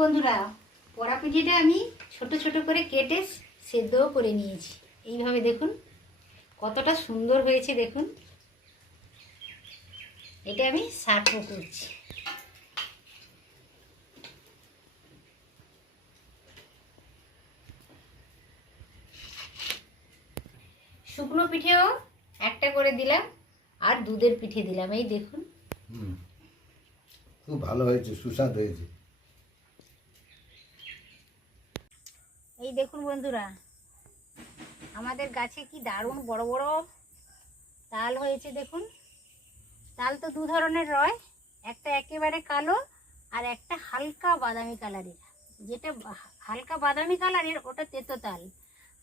বন্ধুরা পড়া পিঠেটা আমি ছোট ছোট করে কেটে সেদ্ধও করে নিয়েছি। এইভাবে দেখুন, কতটা সুন্দর হয়েছে দেখুন। এটা আমি সার্ভ করছি। শুকনো পিঠেও একটা করে দিলাম, আর দুধের পিঠে দিলাম, এই দেখুন। খুব ভালো হয়েছে, সুস্বাদ হয়েছে। এই দেখুন বন্ধুরা, আমাদের গাছে কি দারুণ বড় বড় তাল হয়েছে দেখুন। তাল তো দু ধরনের রয়, একটা একেবারে কালো আর একটা হালকা বাদামি কালারের। যেটা হালকা বাদামি কালারের, ওটা তেতো তাল।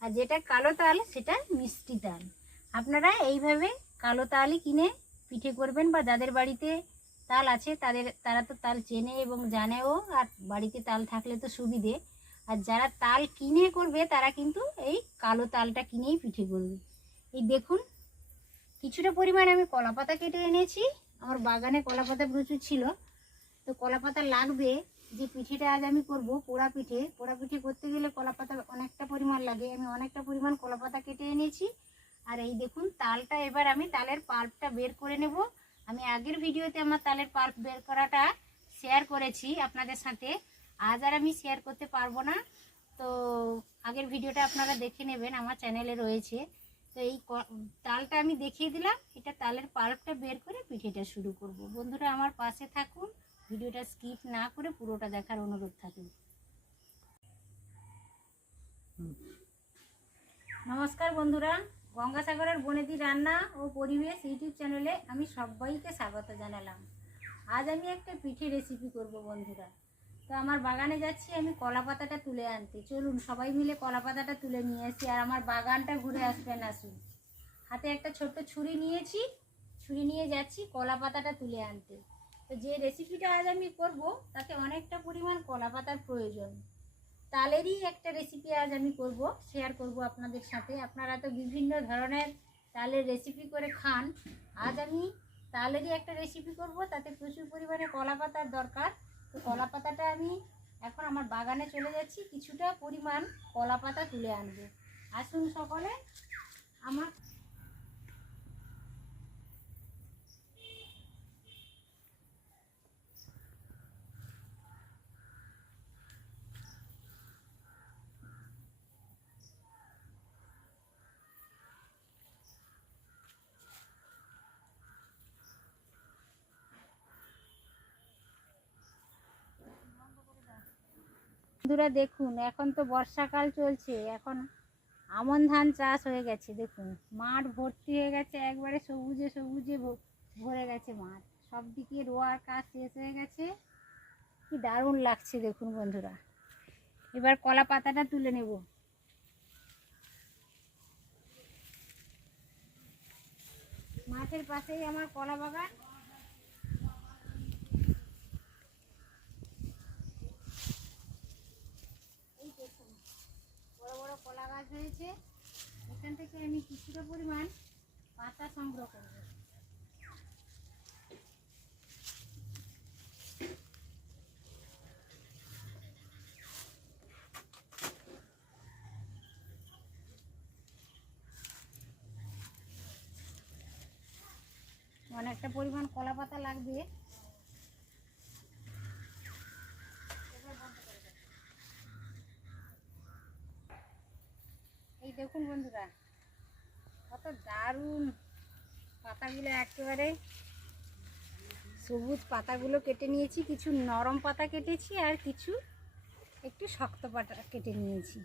আর যেটা কালো তাল, সেটা মিষ্টি তাল। আপনারা এইভাবে কালো তালই কিনে পিঠে করবেন বা যাদের বাড়িতে তাল আছে, তাদের, তারা তো তাল চেনে এবং জানেও, আর বাড়িতে তাল থাকলে তো সুবিধে। আর যারা তাল কিনে করবে, তারা কিন্তু এই কালো তালটা কিনেই পিঠে করবে। এই দেখুন, কিছুটা পরিমাণ আমি কলা পাতা কেটে এনেছি। আমার বাগানে কলা পাতা প্রচুর ছিল। তো কলা পাতা লাগবে, যে পিঠেটা আজ আমি করব, পোড়া পিঠে। পোড়া পিঠে করতে গেলে কলা পাতা অনেকটা পরিমাণ লাগে। আমি অনেকটা পরিমাণ কলা পাতা কেটে এনেছি। আর এই দেখুন, তালটা এবার আমি তালের পাল্পটা বের করে নেব। আমি আগের ভিডিওতে আমার তালের পাল্প বের করাটা শেয়ার করেছি আপনাদের সাথে। আজ আর আমি শেয়ার করতে পারব না। তো আগের ভিডিওটা আপনারা দেখে নেবেন, আমার চ্যানেলে রয়েছে। তো এই তালটা আমি দেখিয়ে দিলাম, এটা তালের পাল্পটা বের করে পিঠেটা শুরু করব। বন্ধুরা, আমার পাশে থাকুন, ভিডিওটা স্কিপ না করে পুরোটা দেখার অনুরোধ থাকুন নমস্কার বন্ধুরা, গঙ্গাসাগরের বনেদি রান্না ও পরিবেশ ইউটিউব চ্যানেলে আমি সবাইকে স্বাগত জানালাম। আজ আমি একটা পিঠে রেসিপি করব বন্ধুরা। তো আমার বাগানে যাচ্ছি, আমি কলা পাতাটা তুলে আনতে। চলুন, সবাই মিলে কলা পাতাটা তুলে নিয়ে আসি, আর আমার বাগানটা ঘুরে আসবেন, আসুন। হাতে একটা ছোট্ট ছুরি নিয়েছি, ছুরি নিয়ে যাচ্ছি কলা পাতাটা তুলে আনতে। তো যে রেসিপিটা আজ আমি করব, তাতে অনেকটা পরিমাণ কলা পাতার প্রয়োজন। তালেরই একটা রেসিপি আজ আমি করব শেয়ার করব আপনাদের সাথে। আপনারা তো বিভিন্ন ধরনের তালের রেসিপি করে খান। আজ আমি তালেরই একটা রেসিপি করব, তাতে প্রচুর পরিমাণে কলা পাতার দরকার। তো কলা পাতাটা আমি এখন আমার বাগানে চলে যাচ্ছি। কিছুটা পরিমাণ কলা পাতা তুলে আনবে। আসুন সকলে, আমার বন্ধুরা দেখুন, এখন তো বর্ষাকাল চলছে, এখন আমন ধান চাষ হয়ে গেছে, দেখুন। মাঠ ভর্তি হয়ে গেছে, একবারে সবুজে সবুজে ভরে গেছে মাঠ। সব দিকে রোয়ার কাজ শেষ হয়ে গেছে। কি দারুণ লাগছে, দেখুন বন্ধুরা। এবার কলা পাতাটা তুলে নেব। মাঠের পাশেই আমার কলা বাগান এই দেখুন বড় বড় হয়েছে এখান থেকে আমি কিছুটা পরিমাণ পাতা সংগ্রহ করব। অনেকটা পরিমাণ কলা পাতা লাগবে এই দেখুন বন্ধুরা, কত দারুণ পাতাগুলো একেবারে। সবুজ পাতাগুলো কেটে নিয়েছি, কিছু নরম পাতা কেটেছি আর কিছু একটু শক্ত পাতা কেটে নিয়েছি।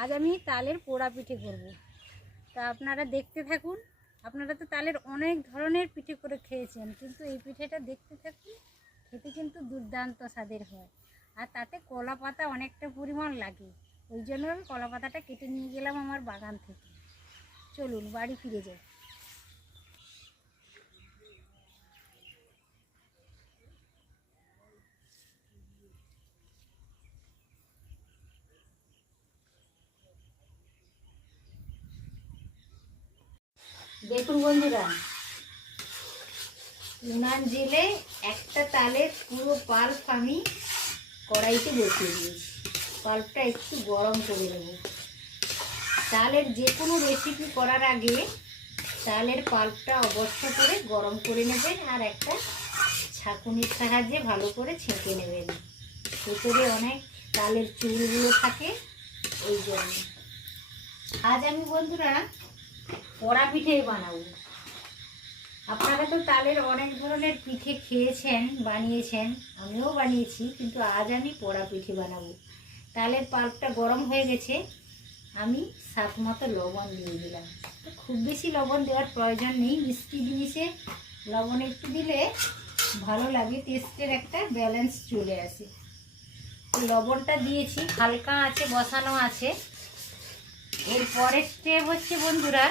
আজ আমি তালের পোড়া পিঠে করব। তা আপনারা দেখতে থাকুন, আপনারা তো তালের অনেক ধরনের পিঠে করে খেয়েছেন, কিন্তু এই পিঠেটা দেখতে থাকুন, খেতে কিন্তু দুর্দান্ত স্বাদের হয়। আর তাতে কলা পাতা অনেকটা পরিমাণ লাগে। ওই জন্য কলা পাতাটা কেটে নিয়ে গেলাম আমার বাগান থেকে। চলুন, বাড়ি ফিরে যাই। দেখুন বন্ধুরা, উনান জেলে একটা তালের পুরো পাল্প আমি কড়াইতে বসিয়ে দিয়েছি। পাল্পটা একটু গরম করে দেবো চালের যে কোনো রেসিপি করার আগে চালের পাল্পটা অবশ্য করে গরম করে নেবেন আর একটা ছাঁকুনির সাহায্যে ভালো করে ছেঁকে নেবেন। ভেতরে অনেক চালের চুলগুলো থাকে, ওই জন্য। আজ আমি বন্ধুরা কড়া পিঠে বানাবো। আপনারা তো তালের অনেক ধরনের পিঠে খেয়েছেন, বানিয়েছেন, আমিও বানিয়েছি, কিন্তু আজ আমি পোড়া পিঠে বানাবো। তালের পাল্পটা গরম হয়ে গেছে, আমি সাত মতো লবণ দিয়ে দিলাম। খুব বেশি লবণ দেওয়ার প্রয়োজন নেই, মিষ্টি জিনিসে লবণ একটু দিলে ভালো লাগে, টেস্টের একটা ব্যালেন্স চলে আসে। লবণটা দিয়েছি, হালকা আছে, বসানো আছে। এর পরের স্টেপ হচ্ছে বন্ধুরা,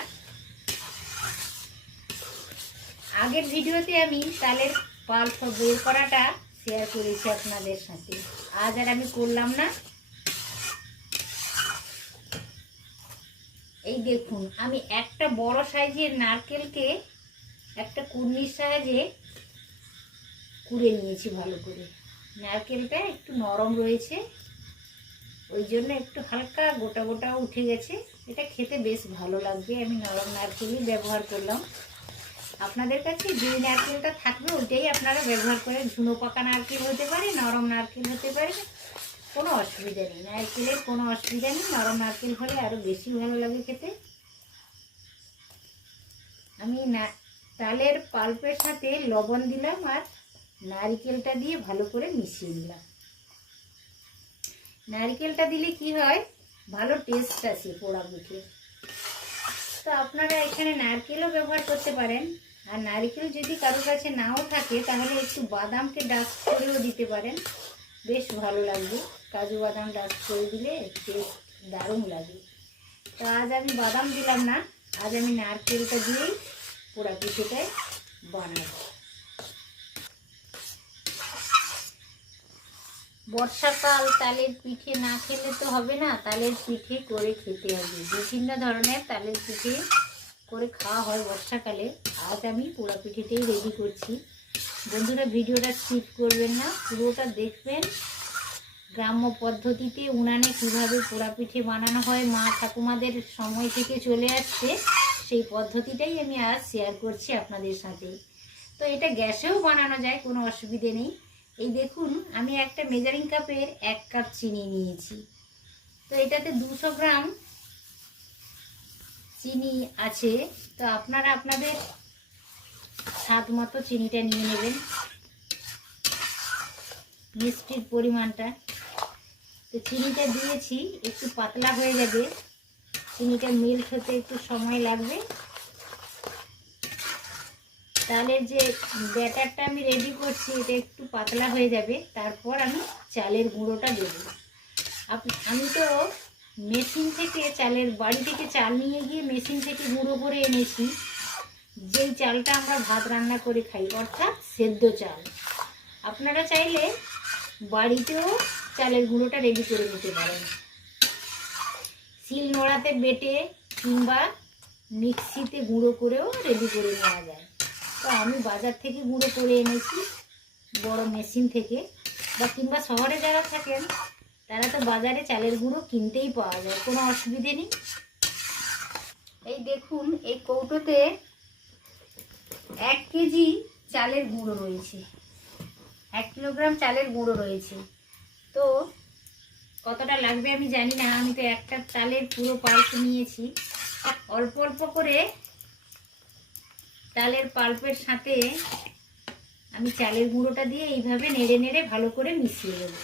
আগের ভিডিওতে আমি তালের পাল্প বের করাটা শেয়ার করেছি আপনাদের সাথে। আজ আর আমি করলাম না। এই দেখুন, আমি একটা বড় সাইজের নারকেলকে একটা কুর্নির সাহায্যে কুড়ে নিয়েছি ভালো করে। নারকেলটা একটু নরম রয়েছে, ওই জন্য একটু হালকা গোটা গোটা উঠে গেছে। এটা খেতে বেশ ভালো লাগবে, আমি নরম নারকেলই ব্যবহার করলাম। আপনাদের কাছে যে নারকেলটা থাকবে, ওইটাই আপনারা ব্যবহার করে ঝুনো পাকা নারকেল হতে পারে, নরম নারকেল হতে পারে কোনো অসুবিধা নেই। নারকেলের কোনো অসুবিধা নেই, নরম নারকেল হলে আরও বেশি ভালো লাগে খেতে। আমি না, তালের পাল্পের সাথে লবণ দিলাম আর নারকেলটা দিয়ে ভালো করে মিশিয়ে নিলাম। নারকেলটা দিলে কি হয়? ভালো টেস্ট আসে পোড়া পিঠে তো আপনারা এখানে নারকেলও ব্যবহার করতে পারেন। আর নারকেল যদি কারোর কাছে নাও থাকে, তাহলে একটু বাদামকে ডাস্ট করেও দিতে পারেন। বেশ ভালো লাগবে। কাজু বাদাম ডাস্ট করে দিলে টেস্ট দারুণ লাগে। তো আজ আমি বাদাম দিলাম না, আজ আমি নারকেলটা দিয়েই পোড়া পিঠেটাই বানাবো। বর্ষাকাল, তালের পিঠে না খেলে তো হবে না, তালের পিঠে করে খেতে হবে। বিভিন্ন ধরনের তালের পিঠে করে খাওয়া হয় বর্ষাকালে। আজ আমি পোড়া পিঠেটাই রেডি করছি। বন্ধুরা, ভিডিওটা স্কিপ করবেন না, পুরোটা দেখবেন। গ্রাম্য পদ্ধতিতে উনানে কীভাবে পোড়া পিঠে বানানো হয়, মা ঠাকুমাদের সময় থেকে চলে আসছে, সেই পদ্ধতিটাই আমি আজ শেয়ার করছি আপনাদের সাথে। তো এটা গ্যাসেও বানানো যায়, কোনো অসুবিধে নেই। এই দেখুন, আমি একটা মেজারিং কাপের এক কাপ চিনি নিয়েছি। তো এটাতে দুশো গ্রাম চিনি আছে। তো আপনারা আপনাদের স্বাদ মতো চিনিটা নিয়ে নেবেন। মিষ্টির পরিমাণটা। তো চিনিটা দিয়েছি, একটু পাতলা হয়ে যাবে। চিনিটা মেল্ট হতে একটু সময় লাগবে। চালের যে ব্যাটারটা আমি রেডি করছি, এটা একটু পাতলা হয়ে যাবে। তারপর আমি চালের গুঁড়োটা দেবো। আমি তো মেশিন থেকে চালের, বাড়ি থেকে চাল নিয়ে গিয়ে মেশিন থেকে গুঁড়ো করে এনেছি। যেই চালটা আমরা ভাত রান্না করে খাই, অর্থাৎ সেদ্ধ চাল। আপনারা চাইলে বাড়িতেও চালের গুঁড়োটা রেডি করে নিতে পারেন। শিল নোড়াতে বেটে কিংবা মিক্সিতে গুঁড়ো করেও রেডি করে নেওয়া যায়। তো আমি বাজার থেকে গুঁড়ো করে এনেছি, বড় মেশিন থেকে। বা কিংবা শহরে যারা থাকেন, তারা তো বাজারে চালের গুঁড়ো কিনতেই পাওয়া যায়, কোনো অসুবিধে নেই। এই দেখুন, এই কৌটোতে এক কেজি চালের গুঁড়ো রয়েছে। এক কিলোগ্রাম চালের গুঁড়ো রয়েছে। তো কতটা লাগবে আমি জানি না, আমি তো একটা চালের পুরো পাল্প নিয়েছি। অল্প অল্প করে চালের পাল্পের সাথে আমি চালের গুঁড়োটা দিয়ে এইভাবে নেড়ে নেড়ে ভালো করে মিশিয়ে দেবো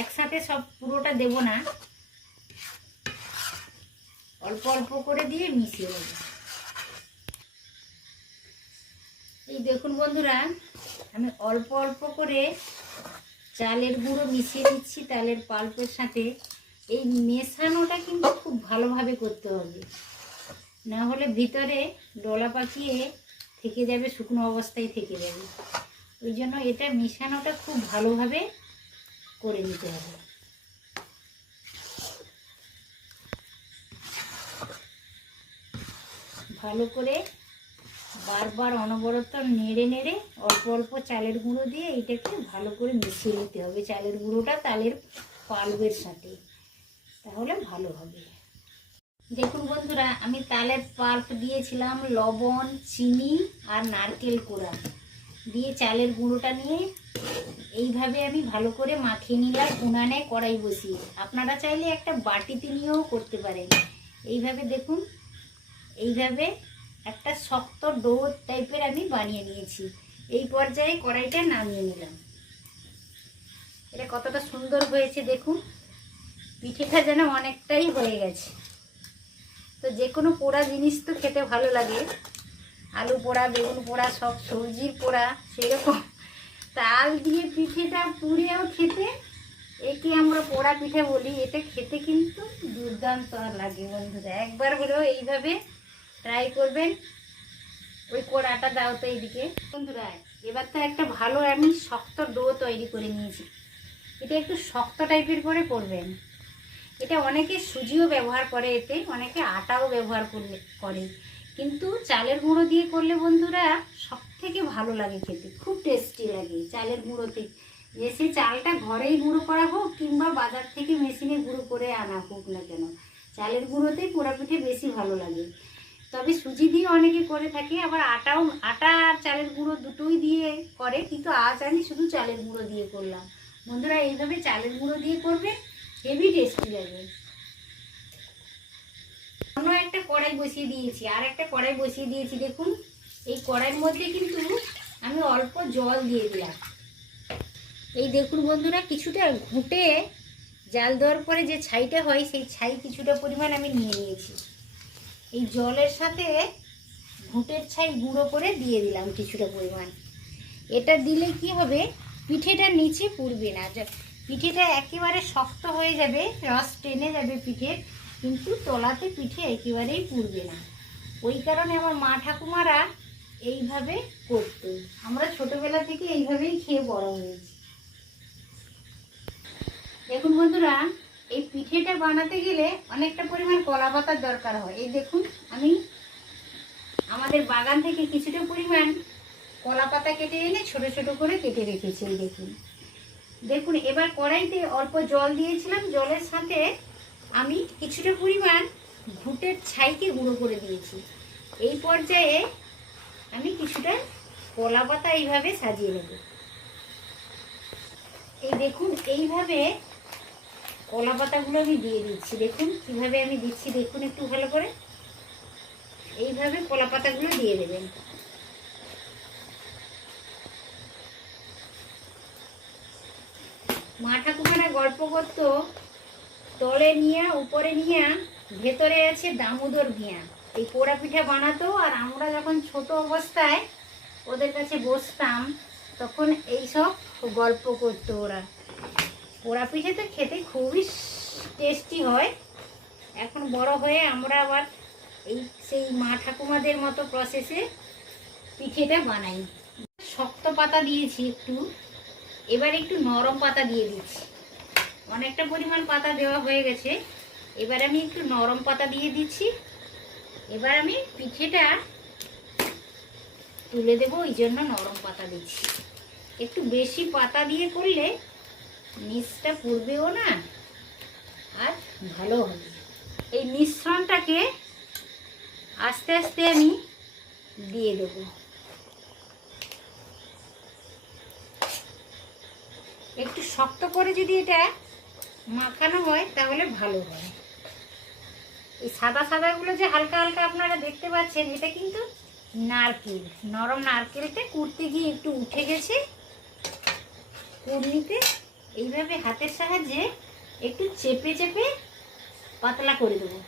একসাথে সব পুরোটা দেব না। অল্প অল্প করে দিয়ে মিশিয়ে দেবো এই দেখুন বন্ধুরা, আমি অল্প অল্প করে চালের গুঁড়ো মিশিয়ে দিচ্ছি তালের পাল্পের সাথে। এই মেশানোটা কিন্তু খুব ভালোভাবে করতে হবে। না হলে ভিতরে ডলা পাকিয়ে থেকে যাবে, শুকনো অবস্থায় থেকে যাবে। ওই জন্য এটা মেশানোটা খুব ভালোভাবে করে নিতে হবে। ভালো করে বারবার অনবরত নেড়ে নেড়ে অল্প অল্প চালের গুঁড়ো দিয়ে এইটাকে ভালো করে মিশিয়ে নিতে হবে। চালের গুঁড়োটা তালের পাল্পের সাথে, তাহলে ভালো হবে। দেখুন বন্ধুরা, আমি তালের পাল্প দিয়েছিলাম লবণ, চিনি আর নারকেল কোড়া দিয়ে চালের গুঁড়োটা নিয়ে। এইভাবে আমি ভালো করে মাখিয়ে নিলাম উনানে কড়াই বসিয়ে। আপনারা চাইলে একটা বাটিতে নিয়েও করতে পারেন। এইভাবে দেখুন, এইভাবে একটা শক্ত ডো টাইপের আমি বানিয়ে নিয়েছি। এই পর্যায়ে কড়াইটা নামিয়ে নিলাম। এটা কতটা সুন্দর হয়েছে দেখুন। পিঠেটা যেন অনেকটাই হয়ে গেছে। তো যে কোনো পোড়া জিনিস তো খেতে ভালো লাগে। আলু পোড়া, বেগুন পোড়া, সব সবজির পোড়া, সেরকম। তাল দিয়ে পিঠেটা পুড়েও খেতে, একে আমরা পোড়া পিঠে বলি। এটা খেতে কিন্তু দুর্দান্ত লাগে বন্ধুরা। একবার হলেও এইভাবে ট্রাই করবেন। ওই কোড়াটা দাও তো এইদিকে। বন্ধুরা, এবার তো একটা ভালো আমি শক্ত ডো তৈরি করে নিয়েছি। এটা একটু শক্ত টাইপের করে করবেন। এটা অনেকে সুজিও ব্যবহার করে এতে, অনেকে আটাও ব্যবহার করলে, করে। কিন্তু চালের গুঁড়ো দিয়ে করলে বন্ধুরা সব থেকে ভালো লাগে খেতে। খুব টেস্টি লাগে চালের গুঁড়োতে। যে সে চালটা ঘরেই গুঁড়ো করা হোক কিংবা বাজার থেকে মেশিনে গুঁড়ো করে আনা হোক না কেন। চালের গুঁড়োতেই পোড়া পিঠে বেশি ভালো লাগে। তবে সুজি দিয়ে অনেকে করে থাকে, আবার আটাও, আটা আর চালের গুঁড়ো দুটোই দিয়ে করে, কিন্তু আজ আমি শুধু চালের গুঁড়ো দিয়ে করলাম। বন্ধুরা, এইভাবে চালের গুঁড়ো দিয়ে করবে, হেভি টেস্টি লাগে অন্য একটা কড়াই বসিয়ে দিয়েছি, আর একটা কড়াই বসিয়ে দিয়েছি, দেখুন। এই কড়াইয়ের মধ্যে কিন্তু আমি অল্প জল দিয়ে দিলাম। এই দেখুন বন্ধুরা, কিছুটা ঘুঁটে জাল দেওয়ার পরে যে ছাইটা হয়, সেই ছাই কিছুটা পরিমাণ আমি নিয়ে নিয়েছি। এই জলের সাথে ঘুঁটের ছাই গুঁড়ো করে দিয়ে দিলাম কিছুটা পরিমাণ। এটা দিলে কি হবে? পিঠেটা নিচে পুড়বে না। পিঠেটা একেবারে শক্ত হয়ে যাবে, রস টেনে যাবে পিঠের, কিন্তু তলাতে পিঠে একেবারেই পুড়বে না। ওই কারণে আমার মা ঠাকুমারা এইভাবে করতো। আমরা ছোটবেলা থেকে এইভাবেই খেয়ে বড় হয়েছি। দেখুন বন্ধুরা এই পিঠেটা বানাতে গেলে অনেকটা পরিমাণ কলা পাতার দরকার হয়। এই দেখুন, আমি আমাদের বাগান থেকে কিছুটা পরিমাণ কলা পাতা কেটে এনে ছোট ছোট করে কেটে রেখেছি, এই দেখুন। দেখুন, এবার কড়াইতে অল্প জল দিয়েছিলাম। জলের সাথে আমি কিছুটা পরিমাণ ঘুটের ছাইকে গুঁড়ো করে দিয়েছি। এই পর্যায়ে আমি কিছুটা কলা পাতা এইভাবে সাজিয়ে নেব। এই দেখুন, এইভাবে কলা পাতাগুলো আমি দিয়ে দিচ্ছি, দেখুন কীভাবে আমি দিচ্ছি, দেখুন একটু ভালো করে। এইভাবে কলা পাতাগুলো দিয়ে দেবেন। মা ঠাকুমারা গল্প করতো, তলে নিয়ে, উপরে নিয়ে, ভেতরে আছে দামোদর ভিয়া এই পোড়া পিঠা বানাতো আর আমরা যখন ছোট অবস্থায় ওদের কাছে বসতাম, তখন এইসব গল্প করতো ওরা। পোড়া পিঠে তো খেতে খুবই টেস্টি হয়। এখন বড় হয়ে আমরা আবার এই সেই মা ঠাকুমাদের মতো প্রসেসে পিঠেটা বানাই। শক্ত পাতা দিয়েছি একটু। এবার একটু নরম পাতা দিয়ে দিচ্ছি। অনেকটা পরিমাণ পাতা দেওয়া হয়ে গেছে। এবার আমি একটু নরম পাতা দিয়ে দিচ্ছি। এবার আমি পিঠেটা তুলে দেবো, ওই জন্য নরম পাতা দিচ্ছি। একটু বেশি পাতা দিয়ে করলে নিচটা পুড়বেও না, আর ভালো হবে। এই মিশ্রণটাকে আস্তে আস্তে আমি দিয়ে দেবো। একটু শক্ত করে যদি এটা মাখানো হয়, তাহলে ভালো হয়। এই সাদা সাদাগুলো যে হালকা হালকা আপনারা দেখতে পাচ্ছেন, এটা কিন্তু নারকেল, নরম নারকেলটা কুড়তে গিয়ে একটু উঠে গেছে। কুড়নিতে এইভাবে হাতের সাহায্যে একটু চেপে চেপে পাতলা করে দেবো।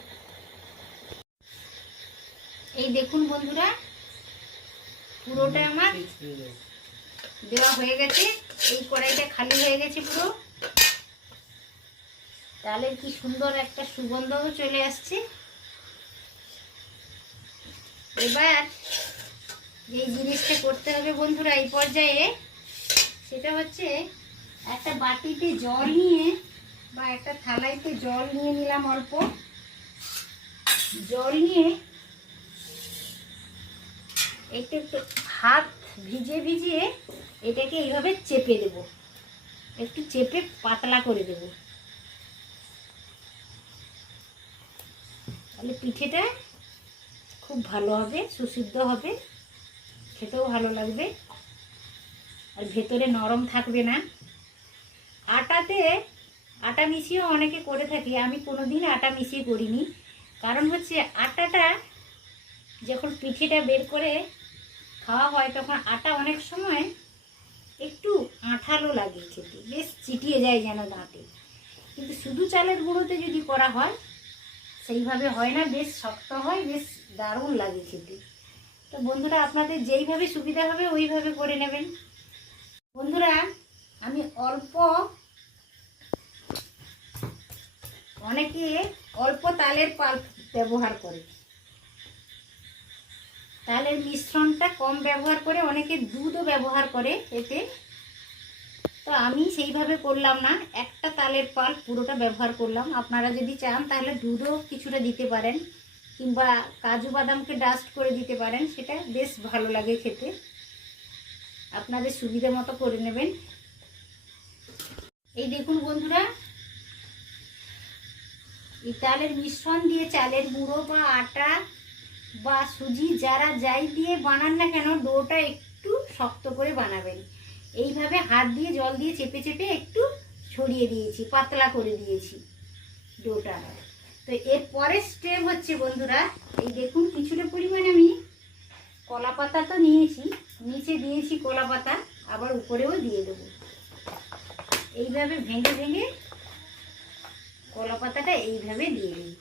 এই দেখুন বন্ধুরা, পুরোটা আমার দেওয়া হয়ে গেছে। এই কড়াইটা খালি হয়ে গেছে পুরো। তাহলে কি সুন্দর একটা সুগন্ধও চলে আসছে। এবার যে জিনিসটা করতে হবে বন্ধুরা এই পর্যায়ে, সেটা হচ্ছে একটা বাটিতে জল নিয়ে বা একটা থালাইতে জল নিয়ে নিলাম অল্প। জল নিয়ে একটু একটু হাত ভিজিয়ে ভিজিয়ে এটাকে এইভাবে চেপে দেব। একটু চেপে পাতলা করে দেব। তাহলে পিঠেটা খুব ভালো হবে, সুসিদ্ধ হবে, খেতেও ভালো লাগবে। আর ভেতরে নরম থাকবে না। আটাতে আটা মিশিয়েও অনেকে করে থাকি, আমি কোনোদিন আটা মিশিয়ে করিনি। কারণ হচ্ছে আটাটা যখন পিঠেটা বের করে খাওয়া হয়, তখন আটা অনেক সময় একটু আঠালো লাগে খেতে, বেশ চিটিয়ে যায় যেন দাঁতে। কিন্তু শুধু চালের গুঁড়োতে যদি করা হয়, সেইভাবে হয় না, বেশ শক্ত হয়, বেশ দারুণ লাগে খেতে। তো বন্ধুরা, আপনাদের যেইভাবে সুবিধা হবে, ওইভাবে করে নেবেন। বন্ধুরা আমি অল্প, অনেকে অল্প তালের পাল্প ব্যবহার করে। তালের মিশ্রণটা কম ব্যবহার করে, অনেকে দুধও ব্যবহার করে এতে। তো আমি সেইভাবে করলাম না, একটা তালের পাল পুরোটা ব্যবহার করলাম। আপনারা যদি চান তাহলে দুধও কিছুটা দিতে পারেন, কিংবা কাজু বাদামকে ডাস্ট করে দিতে পারেন, সেটা বেশ ভালো লাগে খেতে। আপনাদের সুবিধা মতো করে নেবেন। এই দেখুন বন্ধুরা, এই তালের মিশ্রণ দিয়ে চালের গুঁড়ো বা আটা বা সুজি যারা যাই দিয়ে বানান না কেন, ডোটা একটু শক্ত করে বানাবেন। এইভাবে হাত দিয়ে জল দিয়ে চেপে চেপে একটু ছড়িয়ে দিয়েছি, পাতলা করে দিয়েছি ডোটা। তো এর পরের স্টেপ হচ্ছে বন্ধুরা, এই দেখুন কিছুটা পরিমাণে আমি কলা পাতা তো নিয়েছি, নিচে দিয়েছি কলা পাতা আবার উপরেও দিয়ে দেবো। এইভাবে ভেঙে ভেঙে কলা পাতাটা এইভাবে দিয়ে দিই।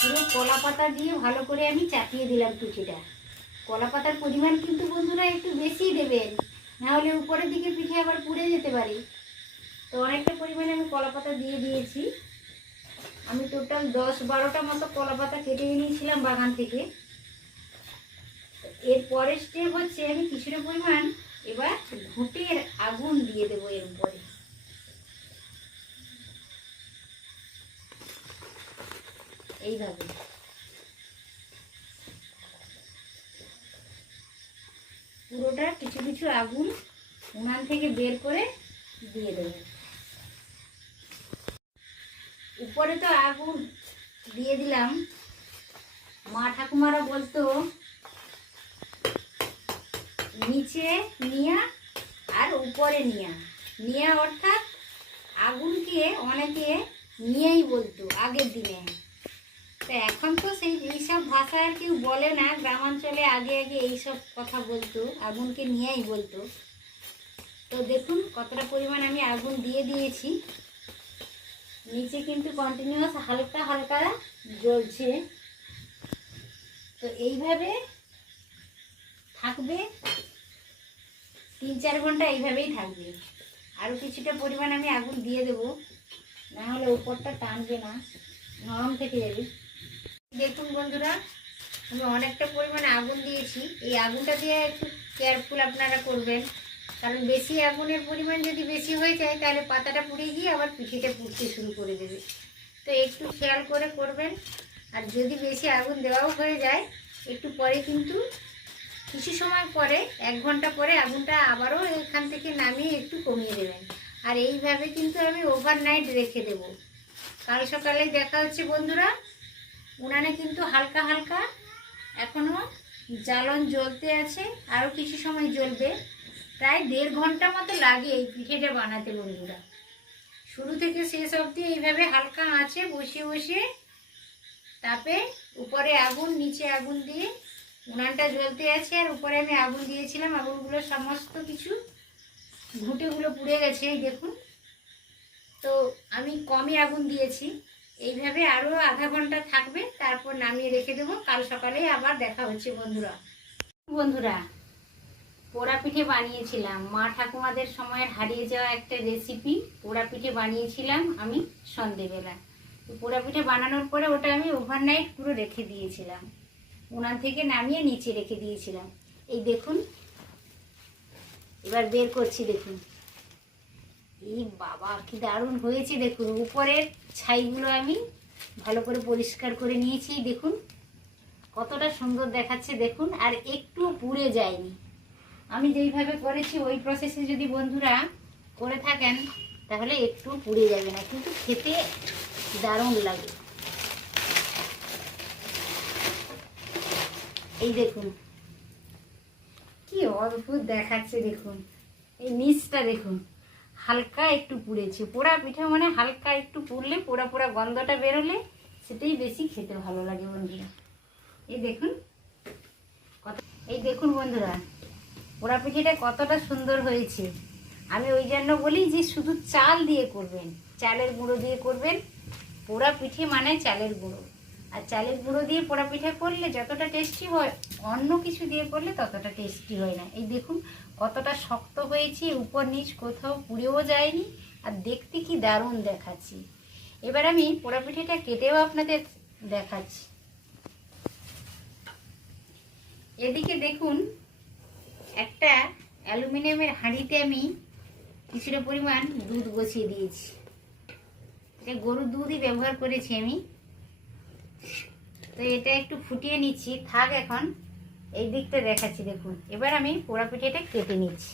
পুরো কলা পাতা দিয়ে ভালো করে আমি চাপিয়ে দিলাম পিঠেটা। কলা পাতার পরিমাণ কিন্তু বন্ধুরা একটু বেশি দেবেন না হলে উপরের দিকে পিঠে আবার পুড়ে যেতে পারে। তো অনেকটা পরিমাণে আমি কলা পাতা দিয়ে দিয়েছি। আমি টোটাল দশ বারোটা মতো কলা পাতা কেটে নিয়েছিলাম বাগান থেকে। এর পরের স্টেপ হচ্ছে আমি কিছুটা পরিমাণ এবার ঘুটের আগুন দিয়ে দেবো এর উপরে। এইভাবে। পুরোটা কিছু কিছু আগুন উনান থেকে বের করে দিয়ে দেবো। উপরে তো আগুন দিয়ে দিলাম। মা ঠাকুমারা বলতো নিচে নিয়া আর উপরে নিয়া। নিয়া অর্থাৎ আগুনকে অনেকে নিয়েই বলতো আগের দিনে। তো এখন তো সেই এইসব ভাষা আর কেউ বলে না, গ্রামাঞ্চলে আগে আগে এইসব কথা বলতো, আগুনকে নিয়েই বলতো। তো দেখুন কতটা পরিমাণ আমি আগুন দিয়ে দিয়েছি। নিচে কিন্তু কন্টিনিউয়াস হালকা হালকা জ্বলছে। তো এইভাবে থাকবে তিন চার ঘণ্টা এইভাবেই থাকবে। আরও কিছুটা পরিমাণ আমি আগুন দিয়ে দেবো। না হলে উপরটা টানবে না, নরম থেকে যাবে। দেখুন বন্ধুরা, আমি অনেকটা পরিমাণে আগুন দিয়েছি। এই আগুনটা দিয়ে একটু কেয়ারফুল আপনারা করবেন। কারণ বেশি আগুনের পরিমাণ যদি বেশি হয়ে যায়, তাহলে পাতাটা পুড়ে গিয়ে আবার পিঠেটা পুড়তে শুরু করে দেবে। তো একটু খেয়াল করে করবেন। আর যদি বেশি আগুন দেওয়াও হয়ে যায়, একটু পরে কিন্তু কিছু সময় পরে, এক ঘণ্টা পরে আগুনটা আবারও এখান থেকে নামিয়ে একটু কমিয়ে দেবেন। আর এইভাবে কিন্তু আমি ওভারনাইট রেখে দেব। কাল সকালে দেখা হচ্ছে বন্ধুরা, উনানে কিন্তু হালকা হালকা এখনও জ্বালন জ্বলতে আছে, আরও কিছু সময় জ্বলবে। প্রায় দেড় ঘণ্টা মতো লাগে এই পিঠেটা বানাতে বন্ধুরা। শুরু থেকে শেষ অবধি এইভাবে হালকা আঁচে বসিয়ে বসিয়ে তাপে উপরে আগুন, নিচে আগুন দিয়ে উনানটা জ্বলতে আছে আর উপরে আমি আগুন দিয়েছিলাম, আগুনগুলো সমস্ত কিছু ঘুঁটেগুলো পুড়ে গেছে, এই দেখুন। তো আমি কমই আগুন দিয়েছি। এইভাবে আরও আধা ঘণ্টা থাকবে, তারপর নামিয়ে রেখে দেবো। কাল সকালে আবার দেখা হচ্ছে বন্ধুরা। বন্ধুরা পোড়া পিঠে বানিয়েছিলাম। মা ঠাকুমাদের সময়ের হারিয়ে যাওয়া একটা রেসিপি পোড়া পিঠে বানিয়েছিলাম আমি সন্ধেবেলা। পোড়া পিঠে বানানোর পরে ওটা আমি ওভারনাইট পুরো রেখে দিয়েছিলাম। উনান থেকে নামিয়ে নিচে রেখে দিয়েছিলাম। এই দেখুন, এবার বের করছি দেখুন। এই বাবা, কি দারুণ হয়েছে দেখুন। উপরের ছাইগুলো আমি ভালো করে পরিষ্কার করে নিয়েছি, দেখুন। কতটা সুন্দর দেখাচ্ছে দেখুন, আর একটু পুড়ে যায়নি। আমি যেইভাবে করেছি, ওই প্রসেসে যদি বন্ধুরা করে থাকেন, তাহলে একটু পুড়ে যাবে না, কিন্তু খেতে দারুণ লাগে। এই দেখুন। কি অদ্ভুত দেখাচ্ছে দেখুন। এই নিচটা দেখুন। হালকা একটু পুড়েছে। পোড়া পিঠা মানে হালকা একটু পুড়লে, পোড়া পোড়া গন্ধটা বেরোলে সেটাই বেশি খেতে ভালো লাগে বন্ধুরা। এই দেখুন। কত এই দেখুন বন্ধুরা, পোড়া পিঠেটা কতটা সুন্দর হয়েছে। আমি ওই জন্য বলি যে শুধু চাল দিয়ে করবেন, চালের গুঁড়ো দিয়ে করবেন। পোড়া পিঠে মানে চালের গুঁড়ো। আর চালের গুঁড়ো দিয়ে পোড়া পিঠা করলে যতটা টেস্টি হয়, অন্য কিছু দিয়ে করলে ততটা টেস্টি হয় না। এই দেখুন, কতটা শক্ত হয়েছে, উপর নিচ কোথাও পুড়েও যায়নি, আর দেখতে কি দারুণ দেখাচ্ছি। এবার আমি পোড়া পিঠেটা কেটেও আপনাদের দেখাচ্ছি। এদিকে দেখুন, একটা অ্যালুমিনিয়ামের হাঁড়িতে আমি কিছুটা পরিমাণ দুধ গছিয়ে দিয়েছি। এটা গরুর দুধই ব্যবহার করেছি আমি। তো এটা একটু ফুটিয়ে নিচ্ছি। থাক এখন, এই দিকটা দেখাচ্ছি, দেখুন। এবার আমি পোড়া পিঠেটা কেটে নিচ্ছি।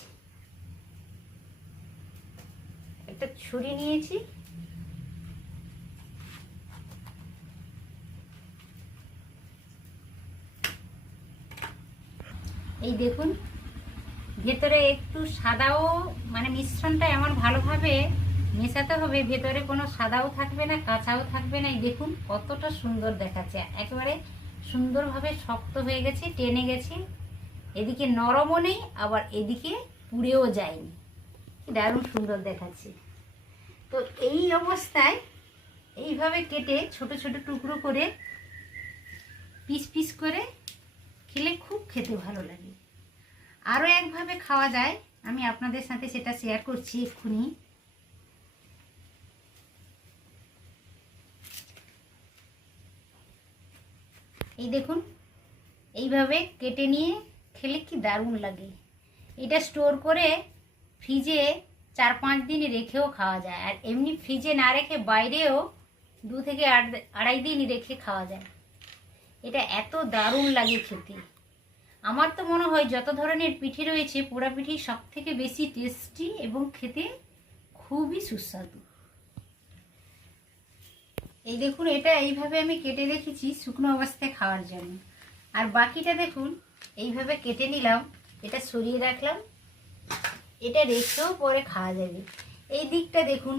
একটা ছুরি নিয়েছি। এই দেখুন, ভেতরে একটু সাদাও মানে মিশ্রণটা এমন ভালোভাবে মেশাতে হবে, ভেতরে কোনো সাদাও থাকবে না, কাঁচাও থাকবে না। দেখুন, কতটা সুন্দর দেখাচ্ছে। একেবারে সুন্দরভাবে শক্ত হয়ে গেছে, টেনে গেছে। এদিকে নরমও নেই, আবার এদিকে পুড়েও যায়নি। দারুণ সুন্দর দেখাচ্ছে। তো এই অবস্থায় এইভাবে কেটে ছোট ছোট টুকরো করে পিস পিস করে খেলে খুব খেতে ভালো লাগে। আরও একভাবে খাওয়া যায়। আমি আপনাদের সাথে সেটা শেয়ার করছি এক্ষুনি। এই দেখুন, এইভাবে কেটে নিয়ে খেলে কি দারুণ লাগে। এটা স্টোর করে ফ্রিজে চার পাঁচ দিন রেখেও খাওয়া যায়। আর এমনি ফ্রিজে না রেখে বাইরেও দু থেকে আড়াই দিন রেখে খাওয়া যায়। এটা এত দারুণ লাগে খেতে। আমার তো মনে হয় যত ধরনের পিঠে রয়েছে, পোড়া পিঠে সব থেকে বেশি টেস্টি এবং খেতে খুবই সুস্বাদু। এই দেখুন, এটা এইভাবে আমি কেটে রেখেছি শুকনো অবস্থায় খাওয়ার জন্য। আর বাকিটা দেখুন, এইভাবে কেটে নিলাম, এটা সরিয়ে রাখলাম, এটা রেখেও পরে খাওয়া যাবে। এই দিকটা দেখুন,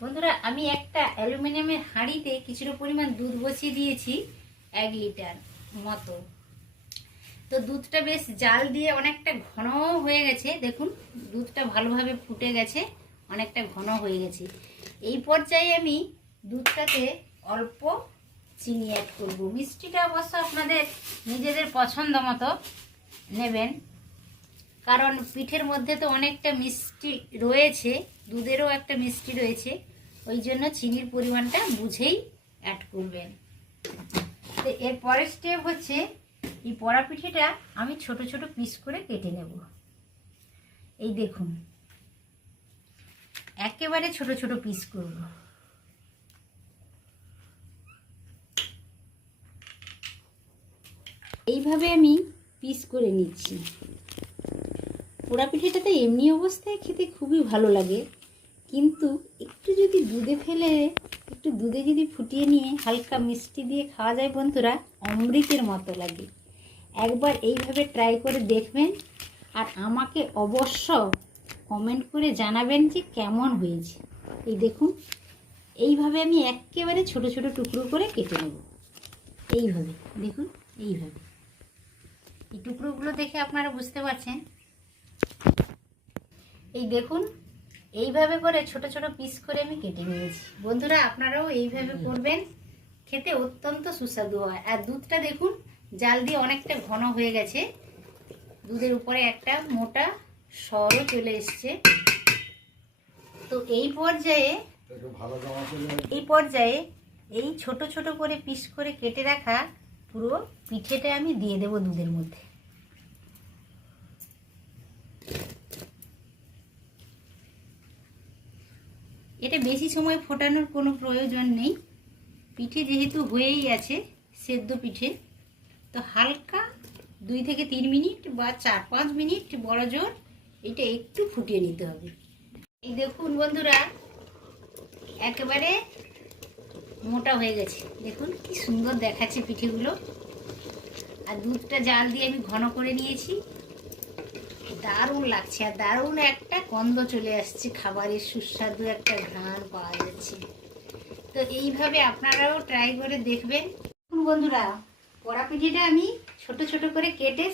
বন্ধুরা, আমি একটা অ্যালুমিনিয়ামের হাঁড়িতে কিছুটা পরিমাণ দুধ বসিয়ে দিয়েছি, এক লিটার মতো। তো দুধটা বেশ জাল দিয়ে অনেকটা ঘন হয়ে গেছে। দেখুন, দুধটা ভালোভাবে ফুটে গেছে, অনেকটা ঘন হয়ে গেছে। এই পর্যায়ে আমি দুধটাতে অল্প চিনি অ্যাড করব। মিষ্টিটা অবশ্য আপনাদের নিজেদের পছন্দ মতো নেবেন। কারণ পিঠের মধ্যে তো অনেকটা মিষ্টি রয়েছে, দুধেরও একটা মিষ্টি রয়েছে। ওই জন্য চিনির পরিমাণটা বুঝেই অ্যাড করবেন। তো এর পরের স্টেপ হচ্ছে, এই পড়া পিঠেটা আমি ছোট ছোট পিস করে কেটে নেব। এই দেখুন, একেবারে ছোট ছোট পিস করব। এইভাবে আমি পিস করে নিচ্ছি। পোড়া পিঠেটা তো এমনি অবস্থায় খেতে খুবই ভালো লাগে, কিন্তু একটু যদি দুধে ফেলে, একটু দুধে যদি ফুটিয়ে নিয়ে হালকা মিষ্টি দিয়ে খাওয়া যায় বন্ধুরা, অমৃতের মতো লাগে। একবার এইভাবে ট্রাই করে দেখবেন আর আমাকে অবশ্য কমেন্ট করে জানাবেন যে কেমন হয়েছে। এই দেখুন, এইভাবে আমি একেবারে ছোট ছোট টুকরো করে কেটে নেব। এইভাবে, দেখুন, এইভাবে। এই টুকরোগুলো দেখে আপনারা বুঝতে পারছেন। এই দেখুন এইভাবে করে ছোট ছোট পিস করে আমি কেটে নিয়েছি। বন্ধুরা আপনারাও এইভাবে করবেন। খেতে অত্যন্ত সুস্বাদু হয়। আর দুধটা দেখুন জাল দিয়ে অনেকটা ঘন হয়ে গেছে। দুধের উপরে একটা মোটা সরও চলে এসছে। তো এই পর্যায়ে এই পর্যায়ে এই ছোট ছোট করে পিস করে কেটে রাখা পুরো পিঠেটা আমি দিয়ে দেব দুধের মধ্যে। এটা বেশি সময় ফোটানোর কোনো প্রয়োজন নেই। পিঠে যেহেতু হয়েই আছে সেদ্ধ পিঠে, তো হালকা দুই থেকে তিন মিনিট বা চার পাঁচ মিনিট বড় জোর এটা একটু ফুটিয়ে নিতে হবে। এই দেখুন বন্ধুরা, একেবারে মোটা হয়ে গেছে। দেখুন, কি সুন্দর দেখাচ্ছে পিঠেগুলো। আর দুধটা জাল দিয়ে আমি ঘন করে নিয়েছি। দারুণ লাগছে, আর দারুণ একটা গন্ধ চলে আসছে। খাবারের সুস্বাদু একটা ঘ্রাণ পাওয়া যাচ্ছে। তো এইভাবে আপনারাও ট্রাই করে দেখবেন। বন্ধুরা কড়া পিঠেটা আমি ছোট ছোট করে কেটে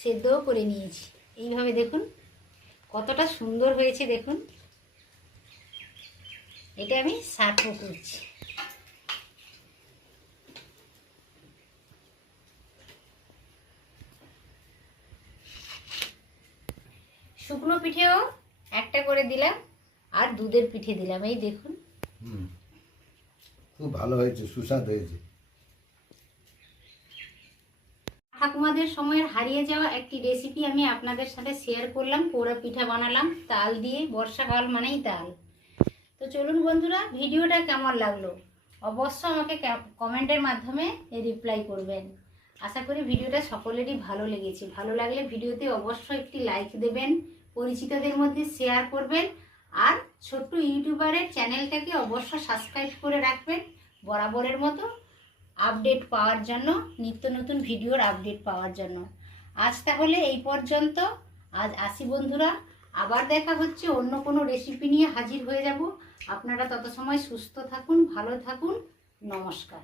সেদ্ধও করে নিয়েছি। এইভাবে দেখুন, কতটা সুন্দর হয়েছে দেখুন। এটা আমি সার্ভও করছি। শুকনো পিঠেও একটা করে দিলাম আর দুধের পিঠে দিলাম এই দেখুন। খুব ভালো হয়েছে সুস্বাদ হয়েছে। ঠাকুমাদের সময়ের হারিয়ে যাওয়া একটি রেসিপি আমি আপনাদের সাথে শেয়ার করলাম পোড়া পিঠা বানালাম তাল দিয়ে বর্ষাকাল মানেই তাল। তো চলুন বন্ধুরা ভিডিওটা কেমন লাগল? অবশ্য আমাকে কমেন্টের মাধ্যমে রিপ্লাই করবেন। আশা করি ভিডিওটা সকলেরই ভালো লেগেছে। ভালো লাগলে ভিডিওতে অবশ্যই একটি লাইক দেবেন। পরিচিতদের মধ্যে শেয়ার করবেন আর ছোট্ট ইউটিউবারের চ্যানেলটাকে অবশ্য সাবস্ক্রাইব করে রাখবেন বরাবরের মতো আপডেট পাওয়ার জন্য, নিত্য নতুন ভিডিওর আপডেট পাওয়ার জন্য। আজ তাহলে এই পর্যন্ত। আজ আসি বন্ধুরা, আবার দেখা হচ্ছে অন্য কোনো রেসিপি নিয়ে হাজির হয়ে যাব। আপনারা তত সময় সুস্থ থাকুন, ভালো থাকুন, নমস্কার।